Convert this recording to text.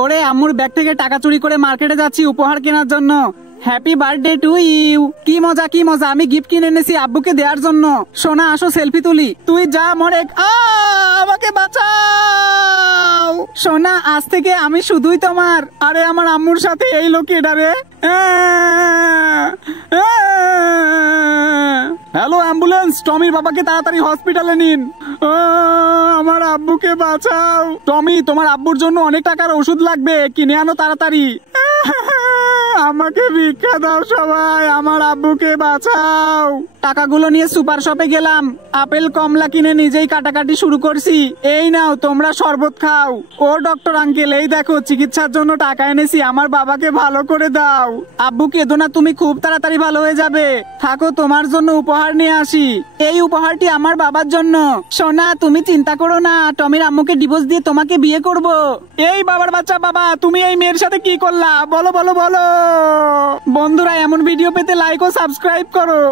ওরে আম্মুর ব্যাগ থেকে টাকা চুরি করে মার্কেটে যাচ্ছি উপহার কেনার জন্য। Happy birthday to you. কি মজা কি মজা, আমি গিফট কিনে এনেছি আব্বুকে দেওয়ার জন্য। সোনা আসো সেলফি তুলি। তুই যা মরে, আমাকে বাঁচাও। সোনা আজ থেকে আমি শুধুই তোমার। আরে আমার আম্মুর সাথে এই লোকে ডারে। হ্যালো অ্যাম্বুলেন্স, টমির বাবাকে তাড়াতাড়ি হসপিটালে নিন। আমার আব্বুকে বাঁচাও। টমি, তোমার আব্বুর জন্য অনেক টাকার ওষুধ লাগবে, কিনে আনো তাড়াতাড়ি। আমাকে ভিক্ষা দাও সবাই, আমার আব্বুকে বাঁচাও। টাকাগুলো নিয়ে সুপার শপে গেলাম, আপেল কমলা কিনে নিজেই কাটাকাটি শুরু করছি। এই নাও তোমরা শরবত খাও। ও ডক্টর আঙ্কেল, এই দেখো চিকিৎসার জন্য টাকা এনেছি, আমার বাবাকে ভালো করে দাও। আব্বু কেঁদো না, তুমি খুব তাড়াতাড়ি ভালো হয়ে যাবে। থাকো, তোমার জন্য উপহার নিয়ে আসি। এই উপহারটি আমার বাবার জন্য। সোনা তুমি চিন্তা করো না, টমির আম্মুকে ডিভোর্স দিয়ে তোমাকে বিয়ে করব। এই বাবার বাচ্চা বাবা, তুমি এই মেয়ের সাথে কি করলা? বলো বলো বলো। বন্ধুরা, এমন ভিডিও পেতে লাইক ও সাবস্ক্রাইব করো।